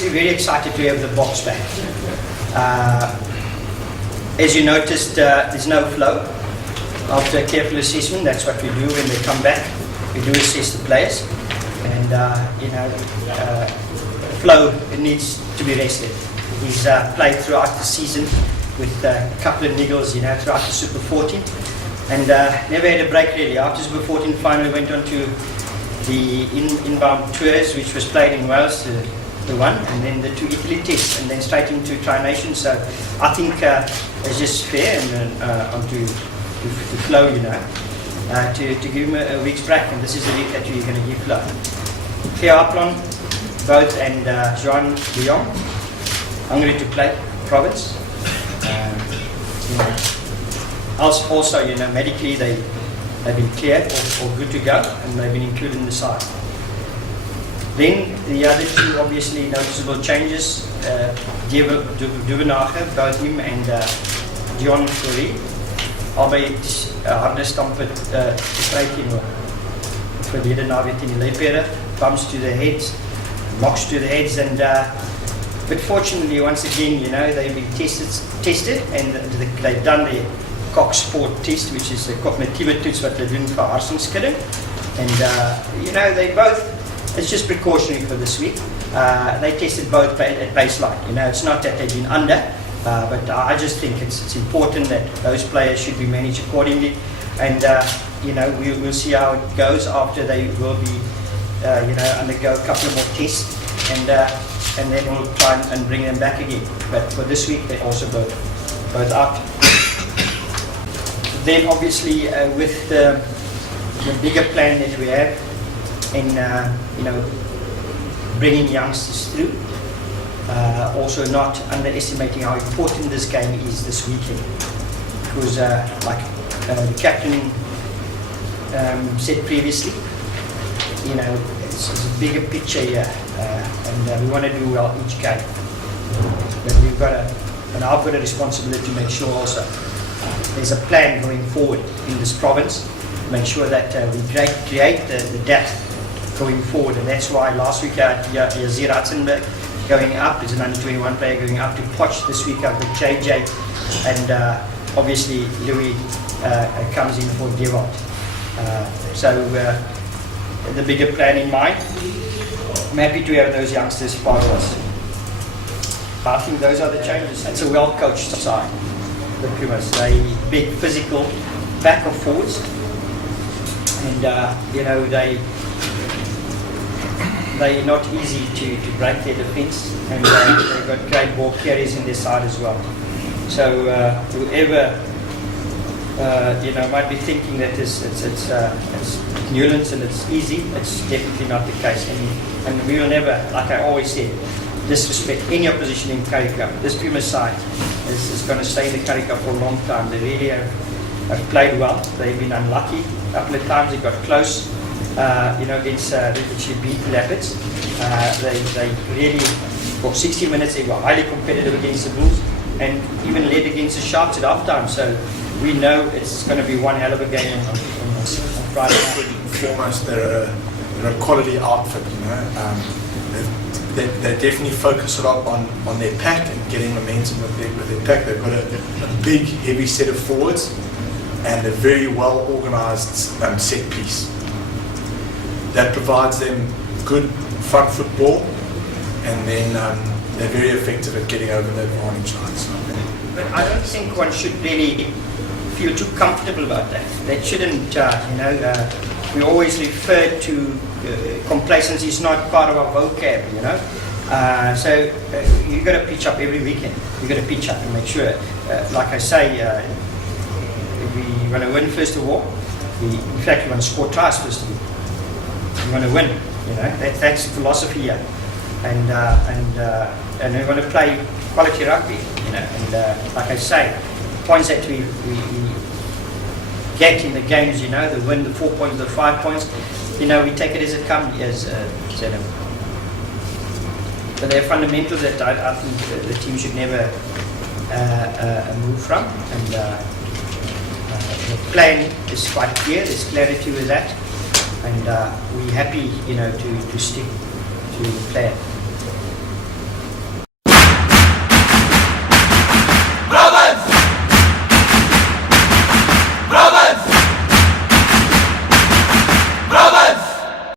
obviously very excited to have the box back. As you noticed, there's no flow. After a careful assessment, that's what we do when they come back. We do assess the players, and flow, it needs to be rested. He's played throughout the season with a couple of niggles, throughout the Super 14, and never had a break really. After Super 14, finally went on to the inbound tours, which was played in Wales, the one, and then the 2 Italy tests, and then straight into Tri-Nation. So I think it's just fair and onto the flow, to give him a week's break, and this is the week that you're going to give flow. Clear Aplon, both, and Jean Leon, hungry to play province. Also, medically they've been cleared or good to go, and they've been included in the side. Then the other 2 obviously noticeable changes, Duvenage, both him and John Currie, albei harde stampe stryk verlede naweek in die leipere, bumps to the heads, knocks to the heads, and but fortunately once again, they've been tested, and they've done the Cox Sport test, which is a cognitive toets wat hulle doen vir hersenskudding, and they both, it's just precautionary for this week. They tested both at baseline. It's not that they've been under, but I just think it's important that those players should be managed accordingly, and we'll see how it goes after they will be undergo a couple of more tests, and then we'll try and bring them back again. But for this week, they're also both out. Then obviously with the bigger plan that we have in bringing youngsters through, also not underestimating how important this game is this weekend, because like the captain said previously, it's a bigger picture here, and we want to do well each game. But we've got and I've got a responsibility to make sure also there's a plan going forward in this province, make sure that we create the depth going forward, and that's why last week I had Yazir Atzenberg going up, he's an under-21 player going up to Potch. This week I've got JJ, and obviously Louis comes in for Devon. So the bigger plan in mind. I'm happy to have those youngsters part of us. I think those are the changes. It's a well-coached side, the Pumas. They big, physical, back or forwards, and they're not easy to break their defence, and they've got great ball carriers in their side as well. So whoever might be thinking that it's Newlands and it's easy, it's definitely not the case. And we will never, like I always said, disrespect any opposition in Currie Cup. This Pumas side is going to stay in the Currie Cup for a long time. They really have played well. They've been unlucky. A couple of times they got close. Against which beat Leopards. They really, for 60 minutes, they were highly competitive against the Bulls, and even led against the Sharks at half time. So we know it's going to be one hell of a game on Friday night. Foremost, they're a quality outfit. They definitely focus a lot on their pack and getting momentum with their pack. They've got a big, heavy set of forwards and a very well organised set piece. That provides them good front foot ball, and then they're very effective at getting over the advantage lines. But I don't think one should really feel too comfortable about that. That shouldn't, we always refer to complacency is not part of our vocab, So you've got to pitch up every weekend. You've got to pitch up and make sure, like I say, we want to win first of all. In fact, we want to score tries first of all. We want to win, that's the philosophy here, and we want to play quality rugby, and like I say, points that we get in the games, the win, the 4 points, the 5 points, we take it as it comes, as Zenem. But there are fundamentals that I think the team should never move from, and the plan is quite clear. There's clarity with that. And we're happy, to stick to the plan.